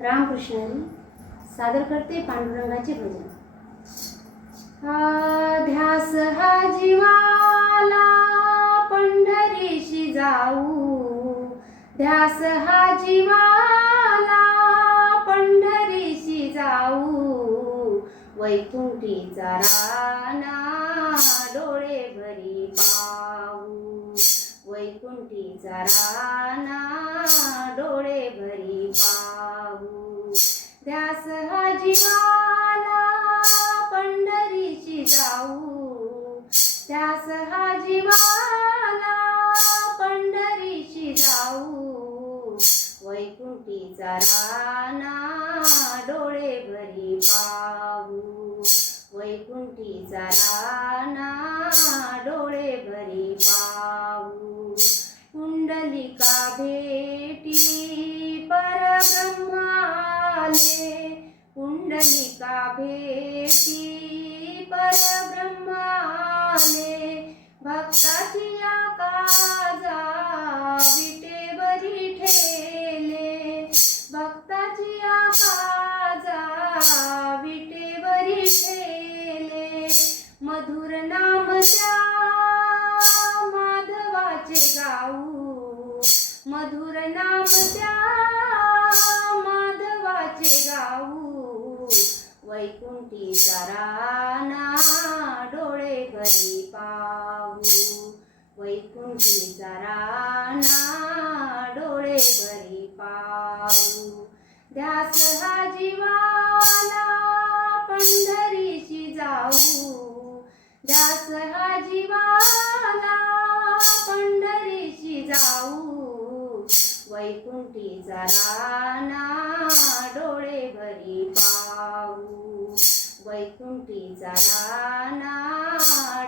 रामकृष्ण हरी सादर करते पांडुरंगाचे भजन। ध्यास हा जीवाला पंढरीशी जाऊ, ध्यास हा जीवाला पंढरीशी जाऊ, वैकुंठीचा राना डोळे भरी पाहू, वैकुंठीचा राना डोळे भरी पाहू। ध्यास हा जीवाला पंढरीशी जाऊ, ध्यास हा जीवाला पंढरीशी जाऊ, वैकुंठीचा राना डोळे भरी पाहू, वैकुंठीचा राना डोळे भरी पाहू। पुंडलिका भेटी परब्रह्माले, पुंडलिका भेटी परब्रह्माले, भक्ताची काजा विटेवरी ठेले, भक्ताची काजा विटेवरी ठेले, मधुर नाम त्या माधवाचे गाऊ, मधुर नाम त्या माधवाचे गाऊ, वैकुंठीचा राना डोळे भरी पाहू, वैकुंठीचा राना डोळे भरी पाहू। ध्यास हा जीवाला पंढरीशी जाऊ, ध्यास हा जीवाला पंढरीशी जाऊ, वैकुंठीचा राना डोळे भरी पाहू, वैकुंठीचा राना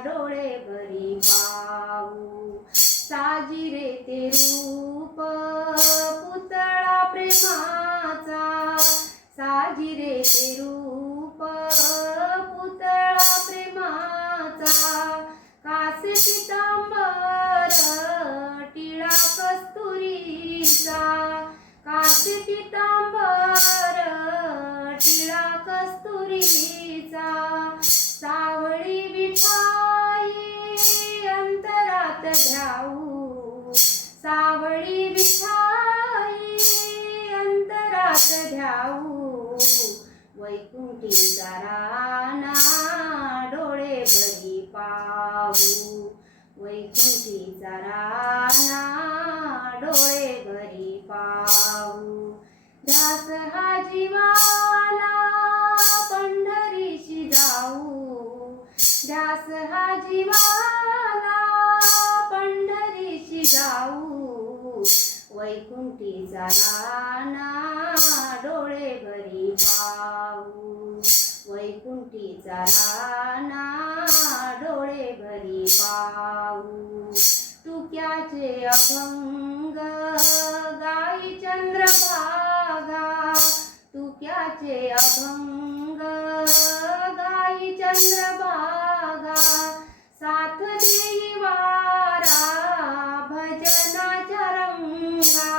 डोळे भरी पाहू। साजिरे ते रूप पुतळा प्रेमाचा, साजिरे ते रूप पुतळा प्रेमाचा, कासे पितांबर टिळा कस्तुरीचा, कासे पितांबर टिळा कस्तुरीचा, सावळी विठाई अंतरात ध्याऊ, सावळी विठाई अंतरात ध्याऊ, वैकुंठीचा राना डोळे भरी पाहू, वैकुंठीचा राना डोळे भरी पाहू। ध्यास हा जीवाला पंढरीशी जाऊ, ध्यास हा जीवाला पंढरीशी जाऊ, वैकुंठीचा राना डोळे भरी पाहू, वैकुंठीचा राना डोळे भरी पाहू। तुक्याचे अभंग गाई चंद्रभागा, तुक्याचे अभंग गाई चंद्रभागा, साथ देई वारा भजनाच्या रंगा,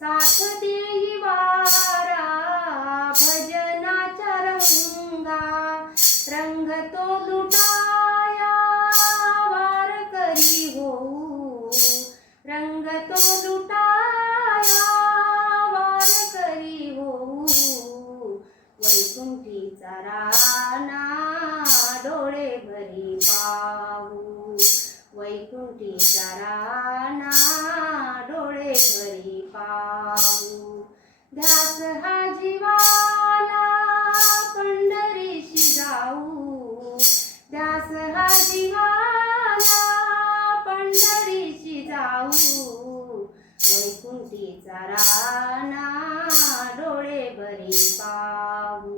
साथ देई वारा भजनाच्या रंगा, रंग तो लुटाया वार करी होऊ, रंग तो लुटाया वार करी होऊ, वैकुंठीचा राना डोळे भरी पाहू, वैकुंठीचा राना डोळे भरी पाहू। ध्यास हा जीवाला पंढरीशी जाऊ, ध्यास हा जीवाला पंढरीशी जाऊ, वैकुंठीचा राना डोळे भरी पाहू,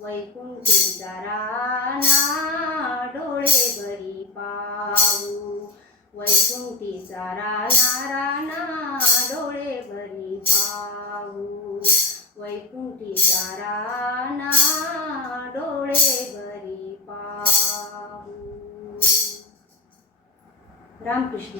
वैकुंठीचा राना डोळे भरी पाहू, वैकुंठीचा राना राना डोळे भरी पाहू, वैकुंठीचा राना डोळे भरी पाहू। रामकृष्ण।